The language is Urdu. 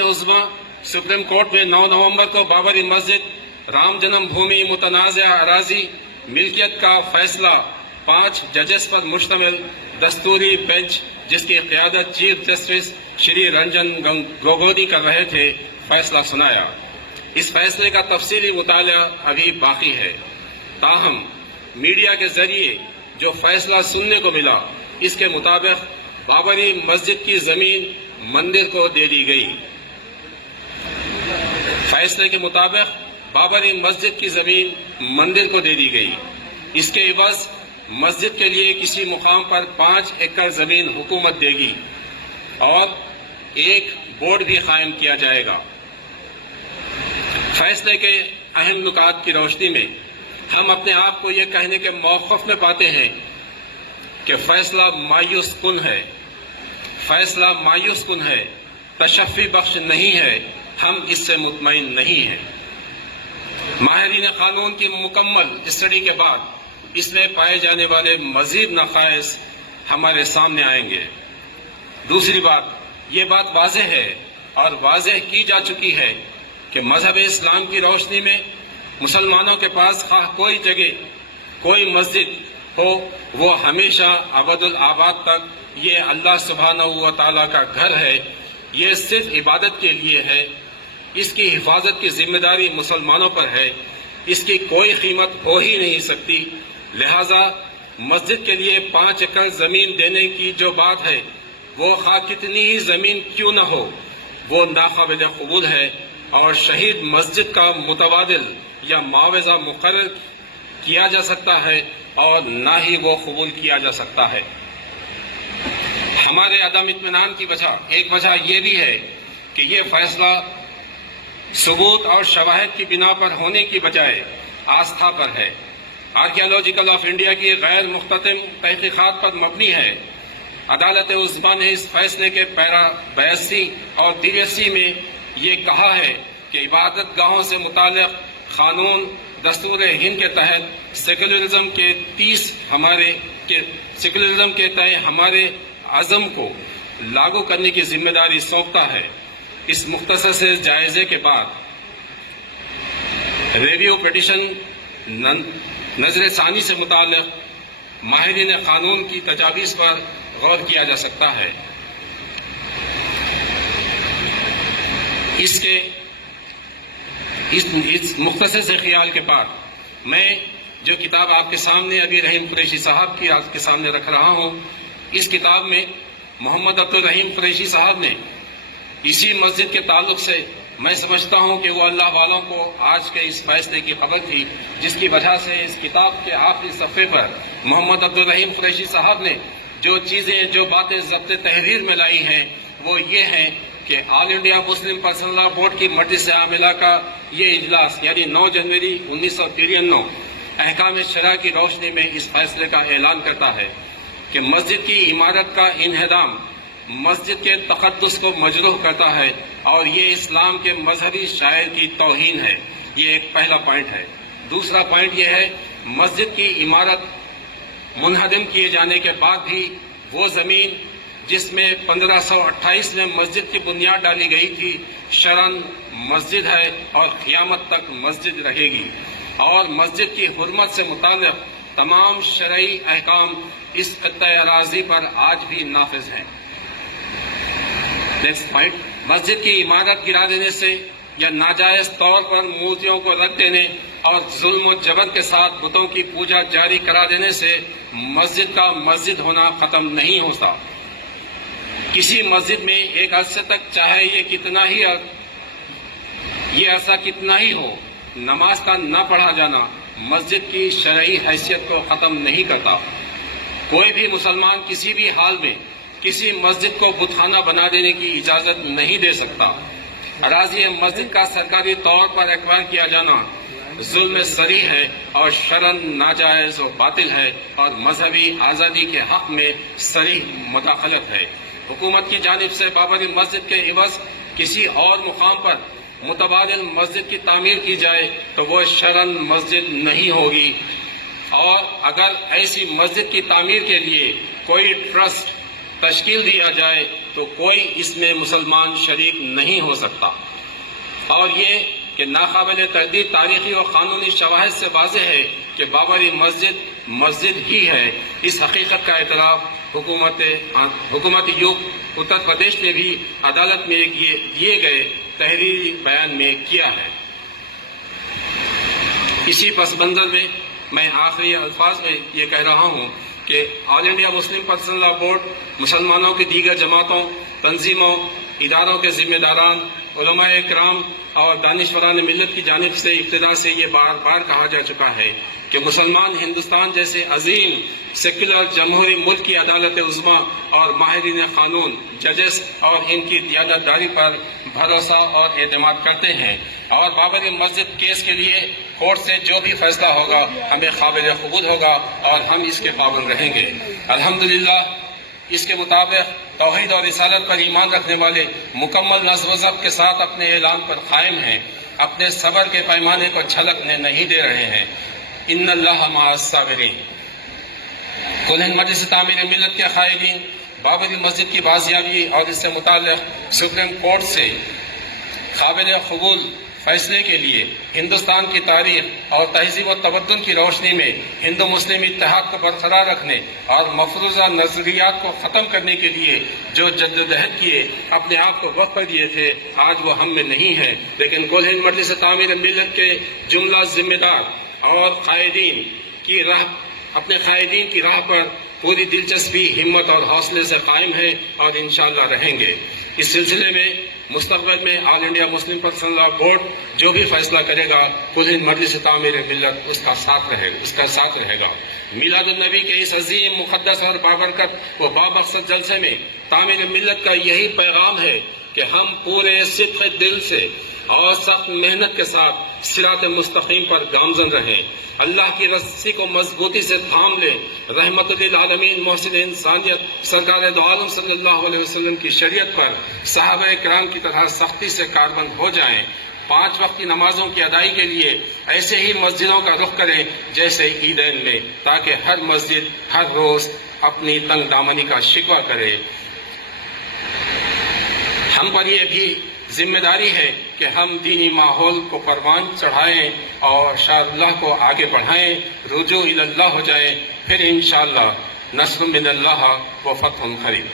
عظمی سپریم کورٹ نے 9 نومبر کو بابری مسجد رام جنم بھومی متنازع اراضی ملکیت کا فیصلہ 5 ججز پر مشتمل دستوری بینچ جس کی قیادت چیف جسٹس شری رنجن گوگوئی کر رہے تھے فیصلہ سنایا۔ اس فیصلے کا تفصیلی مطالعہ ابھی باقی ہے، تاہم میڈیا کے ذریعے جو فیصلہ سننے کو ملا اس کے مطابق بابری مسجد کی زمین مندر کو دے دی گئی۔ فیصلے کے مطابق بابری مسجد کی زمین مندر کو دے دی گئی۔ اس کے عوض مسجد کے لیے کسی مقام پر 5 ایکڑ زمین حکومت دے گی اور ایک بورڈ بھی قائم کیا جائے گا۔ فیصلے کے اہم نکات کی روشنی میں ہم اپنے آپ کو یہ کہنے کے موقف میں پاتے ہیں کہ فیصلہ مایوس کن ہے، فیصلہ مایوس کن ہے، تشفی بخش نہیں ہے، ہم اس سے مطمئن نہیں ہیں۔ ماہرین قانون کی مکمل اسٹڈی کے بعد اس میں پائے جانے والے مزید نقائص ہمارے سامنے آئیں گے۔ دوسری بات، یہ بات واضح ہے اور واضح کی جا چکی ہے کہ مذہب اسلام کی روشنی میں مسلمانوں کے پاس خواہ کوئی جگہ کوئی مسجد ہو، وہ ہمیشہ ابد الآباد تک یہ اللہ سبحانہ و تعالیٰ کا گھر ہے، یہ صرف عبادت کے لیے ہے، اس کی حفاظت کی ذمہ داری مسلمانوں پر ہے، اس کی کوئی قیمت ہو ہی نہیں سکتی۔ لہذا مسجد کے لیے 5 ایکڑ زمین دینے کی جو بات ہے وہ خواہ کتنی ہی زمین کیوں نہ ہو وہ ناقابل قبول ہے، اور شہید مسجد کا متبادل یا معاوضہ مقرر کیا جا سکتا ہے اور نہ ہی وہ قبول کیا جا سکتا ہے۔ ہمارے عدم اطمینان کی ایک وجہ یہ بھی ہے کہ یہ فیصلہ ثبوت اور شواہد کی بنا پر ہونے کی بجائے آستھا پر ہے۔ آرکیالوجیکل آف انڈیا کی غیر مختتم تحقیقات پر مبنی ہے۔ عدالت عظمیٰ نے اس فیصلے کے پیرا 82 اور 83 میں یہ کہا ہے کہ عبادت گاہوں سے متعلق قانون دستور ہند کے تحت سیکولرزم کے تئیں ہمارے عزم کو لاگو کرنے کی ذمہ داری سونپتا ہے۔ اس مختصر سے جائزے کے بعد ریویو پٹیشن نظر ثانی سے متعلق ماہرین قانون کی تجاویز پر غور کیا جا سکتا ہے۔ اس مختصر سے خیال کے بعد میں جو کتاب آپ کے سامنے ابھی رحیم قریشی صاحب کی آپ کے سامنے رکھ رہا ہوں، اس کتاب میں محمد عبدالرحیم قریشی صاحب نے اسی مسجد کے تعلق سے میں سمجھتا ہوں کہ وہ اللہ والوں کو آج کے اس فیصلے کی خبر تھی، جس کی وجہ سے اس کتاب کے آخری صفحے پر محمد عبدالرحیم قریشی صاحب نے جو باتیں ضبط تحریر میں لائی ہیں وہ یہ ہیں کہ آل انڈیا مسلم پرسنل لا بورڈ کی مجلس عاملہ کا یہ اجلاس یعنی 9 جنوری 1993 احکام شرع کی روشنی میں اس فیصلے کا اعلان کرتا ہے کہ مسجد کی عمارت کا انہدام مسجد کے تقدس کو مجروح کرتا ہے اور یہ اسلام کے مذہبی شاعر کی توہین ہے۔ یہ ایک پہلا پوائنٹ ہے۔ دوسرا پوائنٹ یہ ہے، مسجد کی عمارت منہدم کیے جانے کے بعد بھی وہ زمین جس میں 1528 میں مسجد کی بنیاد ڈالی گئی تھی شرعاً مسجد ہے اور قیامت تک مسجد رہے گی، اور مسجد کی حرمت سے متعلق تمام شرعی احکام اس خطۂ اراضی پر آج بھی نافذ ہیں۔ نیکسٹ پوائنٹ، مسجد کی عمارت گرا دینے سے یا ناجائز طور پر مورتیوں کو رکھ دینے اور ظلم و جبر کے ساتھ بتوں کی پوجا جاری کرا دینے سے مسجد کا مسجد ہونا ختم نہیں ہوتا۔ کسی مسجد میں ایک عرصے تک چاہے یہ عرصہ کتنا ہی ہو، نماز کا نہ پڑھا جانا مسجد کی شرعی حیثیت کو ختم نہیں کرتا۔ کوئی بھی مسلمان کسی بھی حال میں کسی مسجد کو بت خانہ بنا دینے کی اجازت نہیں دے سکتا۔ اراضی مسجد کا سرکاری طور پر ایکوائر کیا جانا ظلم صریح ہے اور شرعاً ناجائز و باطل ہے اور مذہبی آزادی کے حق میں صریح مداخلت ہے۔ حکومت کی جانب سے بابری مسجد کے عوض کسی اور مقام پر متبادل مسجد کی تعمیر کی جائے تو وہ شرعاً مسجد نہیں ہوگی، اور اگر ایسی مسجد کی تعمیر کے لیے کوئی ٹرسٹ تشکیل دیا جائے تو کوئی اس میں مسلمان شریک نہیں ہو سکتا، اور یہ کہ ناقابل تردید تاریخی و قانونی شواہد سے واضح ہے کہ بابری مسجد ہی ہے۔ اس حقیقت کا اعتراف حکومت یوگ اتر پردیش نے بھی عدالت میں دیے گئے تحریری بیان میں کیا ہے۔ اسی پس منظر میں میں آخری الفاظ میں یہ کہہ رہا ہوں کہ all India Muslim personal law board مسلمانوں کی دیگر جماعتوں، تنظیموں، اداروں کے ذمہ داران، علماء کرام اور دانشوران ملت کی جانب سے ابتدا سے یہ بار بار کہا جا چکا ہے کہ مسلمان ہندوستان جیسے عظیم سیکولر جمہوری ملک کی عدالت عظمیٰ اور ماہرین قانون، ججز اور ان کی دیانت داری پر بھروسہ اور اعتماد کرتے ہیں، اور بابری مسجد کیس کے لیے کورٹ سے جو بھی فیصلہ ہوگا ہمیں قابل قبول ہوگا اور ہم اس کے پابند رہیں گے۔ الحمدللہ اس کے مطابق توحید اور رسالت پر ایمان رکھنے والے مکمل نظم و ضبط کے ساتھ اپنے اعلان پر قائم ہیں، اپنے صبر کے پیمانے کو چھلکنے نہیں دے رہے ہیں۔ ان اللہ مع الصابرین۔ کل ہند مجلس تعمیر ملت کے قائدین بابری مسجد کی بازیابی اور اس سے متعلق سپریم کورٹ سے قابل قبول فیصلے کے لیے ہندوستان کی تاریخ اور تہذیب و تمدن کی روشنی میں ہندو مسلم اتحاد کو برقرار رکھنے اور مفروضہ نظریات کو ختم کرنے کے لیے جو جدوجہد کیے، اپنے آپ کو وقف پر دیے تھے، آج وہ ہم میں نہیں ہے، لیکن کل ہند مجلس تعمیر ملت کے جملہ ذمہ دار اور قائدین کی راہ اپنے قائدین کی راہ پر پوری دلچسپی، ہمت اور حوصلے سے قائم ہیں اور انشاءاللہ رہیں گے۔ اس سلسلے میں مستقبل میں all India Muslim personal law board جو بھی فیصلہ کرے گا، کل ہند مجلس تعمیر ملت اس کا ساتھ رہے گا۔ میلاد النبی کے اس عظیم، مقدس اور بابرکت و بامقصد جلسے میں تعمیر ملت کا یہی پیغام ہے کہ ہم پورے صدق دل سے اور سخت محنت کے ساتھ صراط مستقیم پر گامزن رہیں، اللہ کی رسی کو مضبوطی سے تھام لیں، رحمت للعالمین محسن انسانیت سرکار دو عالم صلی اللہ علیہ وسلم کی شریعت پر صحابہ کرام کی طرح سختی سے کاربند ہو جائیں، 5 وقت کی نمازوں کی ادائیگی کے لیے ایسے ہی مسجدوں کا رخ کریں جیسے عیدین میں، تاکہ ہر مسجد ہر روز اپنی تنگ دامنی کا شکوہ کرے۔ ہم پر یہ بھی ذمہ داری ہے کہ ہم دینی ماحول کو پروان چڑھائیں اور شاء اللہ کو آگے بڑھائیں، رجوع الی اللہ ہو جائیں، پھر انشاءاللہ نصر من اللہ و فتح قریب۔